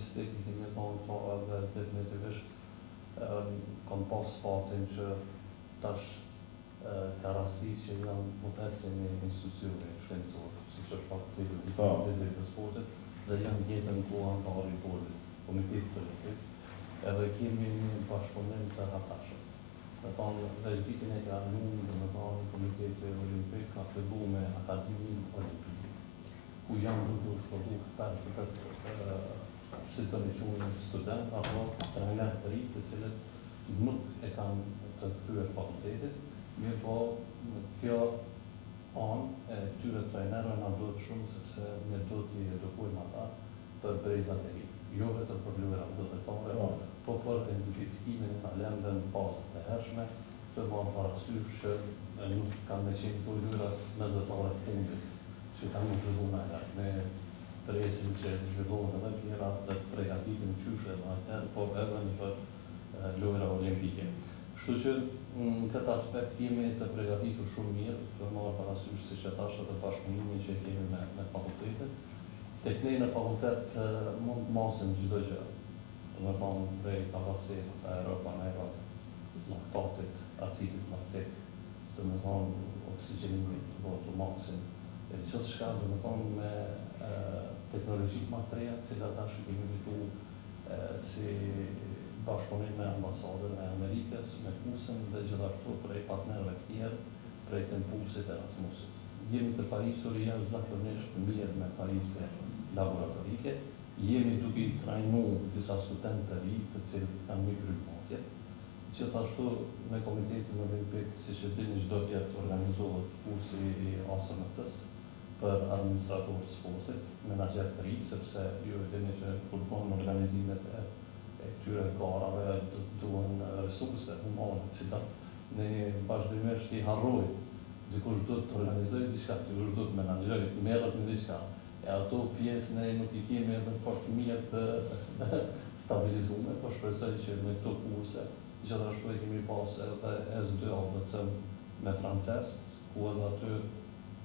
logistik, I kemi thonë po edhe definitivisht kam pas fatin që tash ka rasti që janë muteci në institucione shkencore, siç është fakulteti I fizikës të sportit, dhe janë jetën ku antari I boardit, komitetit olimpik, edhe kemi një bashkëpunim të hatashëm. Me thonë, veç vitin e kaluar, dhe me thonë, Komiteti Olimpik ka fillu me Akademinë Olimpike, ku janë duke u shkollu 50 si të një qunë student, apo trajner të ri, të cilët nuk e kanë të kryer fakultetit, mirë po kjo anë e këtyre trajnerëve na duhet shumë sepse ne duhet t'i edukojmë ata për brezat e ri. Jo vetëm për lojrat vullnetare, po për identifikimin e talentëve në fazat e hershme, të marrë parasysh që nuk kanë me qenë këto lojrat mesdhetare të fundit, që kanë zhvillu me herë. Ne presim që zhvillohen edhe tjera dhe përgatitin qyshe edhe atëherë, po edhe në për lojra olimpike. Kështu që në këtë aspekt jemi të përgatitur shumë mirë, të marrë parasysh si që tash edhe bashkëpunimi që kemi me fakultetet. Tek ne në fakultet mund të masim çdo gjë. Me thonë prej kapacitetit aeropanerat, laktatit, acidit laktik, dhe me thonë oksigenimit, të maksim. Qësë shka dhe me thonë me teknologjik më të reja, cilat tash kemi vitu si bashkëpunim me ambasadën e Amerikës, me KUS-ën dhe gjithashtu prej partnerëve të tjerë, prej Tempusit e Erasmusit. Jemi të parisur jashtëzakonisht mirë me pajisje laboratorike, jemi duke I trajnu disa studentë të ri të cilët kanë një krypatjet. Gjithashtu me Komitetin Olimpik, siç e dini, çdo vjet organizohet kursi I ASMC-s për administratorë të sportit, menaxher të ri, sepse ju e dini që kur bëhen organizimet e këtyre garave duhen resurse humane, të cilat ne vazhdimisht I harrojmë. Dikush duhet të organizojë diçka, dikush duhet menaxheri të merret me diçka. E ato pjesë ne nuk I kemi edhe fort mirë të stabilizuar, po shpresoj që me këto kurse, gjithashtu e kemi pas edhe S2 ABC me francez, ku edhe aty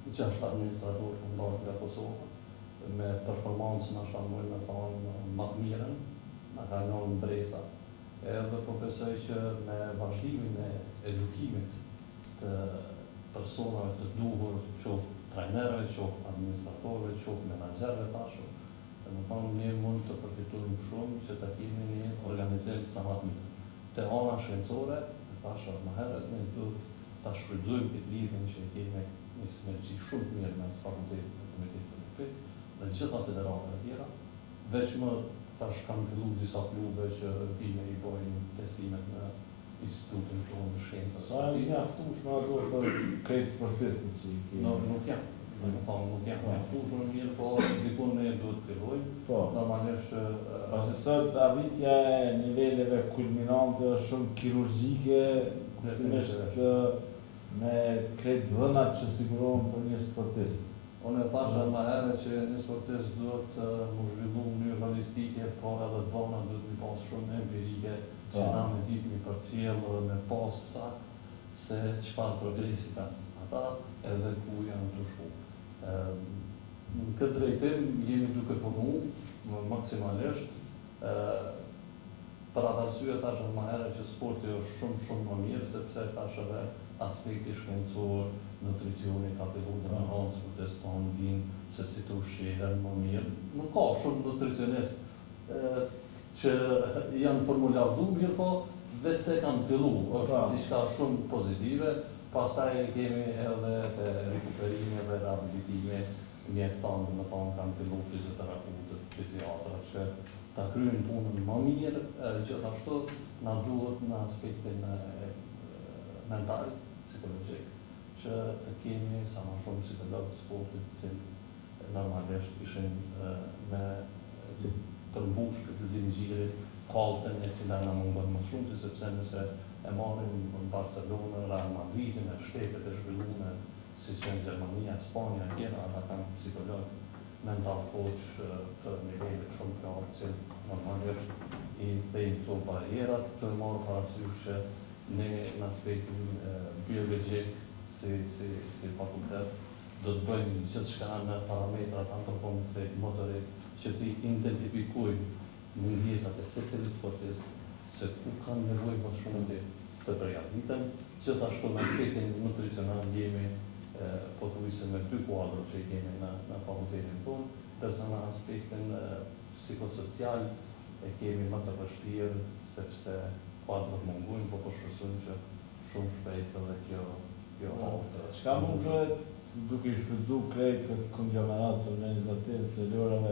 6 administratorë kanë dalë nga Kosova, me performancë na shtamojnë me thonë më të mirën, na kanë ndonë bresa. Edhe po besoj që me vazhdimin e edukimit të personave të duhur, qoftë trajnerëve, qoftë administratorëve, qoftë menaxherëve tashur, dhe me thonë ne mund të përfitojmë shumë që të kemi një organizim sa më të mirë. Te ana shkencore, thashë më herët, ne duhet ta shfrytëzojmë këtë lidhjen që kemi një sinergji shumë të mirë mes fakultetit dhe Komitetit Olimpik dhe gjitha federatat e tjera, veç më tash kanë filluar disa klube që vijnë I bojnë testimet në institutin tonë të shkencës. Sa e mjaftueshme ato për krejt sportistët që I kemi? Nuk janë. Nuk janë mjaftueshme mirë, po dikun ne duhet të fillojmë. Normalisht pasi sot arritja e niveleve kulminante është shumë kirurgjike, kushtimisht me krejt dhënat që sigurohen për një sportist. Unë e thashë më herë që një sportist duhet të mu zhvillu në mënyrë holistike, po edhe dhëna duhet mi pas shumë empirike, që na me ditë mi përcjellë dhe me pas sakt se çfarë progresi kanë ata edhe ku janë të shku. Në këtë drejtim jemi duke punu maksimalisht, për atë arsye thashë më herë që sporti është shumë më mirë, sepse thashë edhe aspekti shkencor, nutricioni ka filluar të mëhanë sportist kanë dinë se si të ushqihen më mirë. Nuk ka shumë nutricionist që janë formulavdu mirë, po vetë se kanë fillu, është diçka shumë pozitive, pastaj kemi edhe të rekuperimi dhe rehabilitimi mjektanë, dhe me thonë kanë fillu fizioterapeutët, fiziatrët, që ta kryejnë punën më mirë, gjithashtu na duhet në aspektin mental, psikologjik, që të kemi sa më shumë psikologë të sportit, që normalisht ishin me përmbush këtë zinxhirin, kallëtën e cila na mungon më shumë, sepse nëse e marrim në Barcelonë, Real Madridin, e shtetet e zhvilluara, si që në Gjermania, Spanja, tjera, ata kanë psikolog, mental coach të nivelit shumë të lartë, që normalisht I bëjnë këto barierat, të marrë parasysh që ne në aspektin biologjik si fakultet do të bëjmë gjithçka në parametrat antropometrik, motorik, që të identifikojmë mungesat e secilit sportist, se ku kanë nevojë më shumë të përgatiten, gjithashtu në aspektin nutricional jemi pothuajse me 2 kuadra që i kemi në fakultetin tonë, ndërsa në aspektin psikosocial e kemi më të vështirë sepse kuadrat mungojnë, po shpresojmë që shumë shpejt edhe kjo haltë. Çka mund bëhet duke i shfrytzuar krejt këtë konglomerat organizativ të lojrave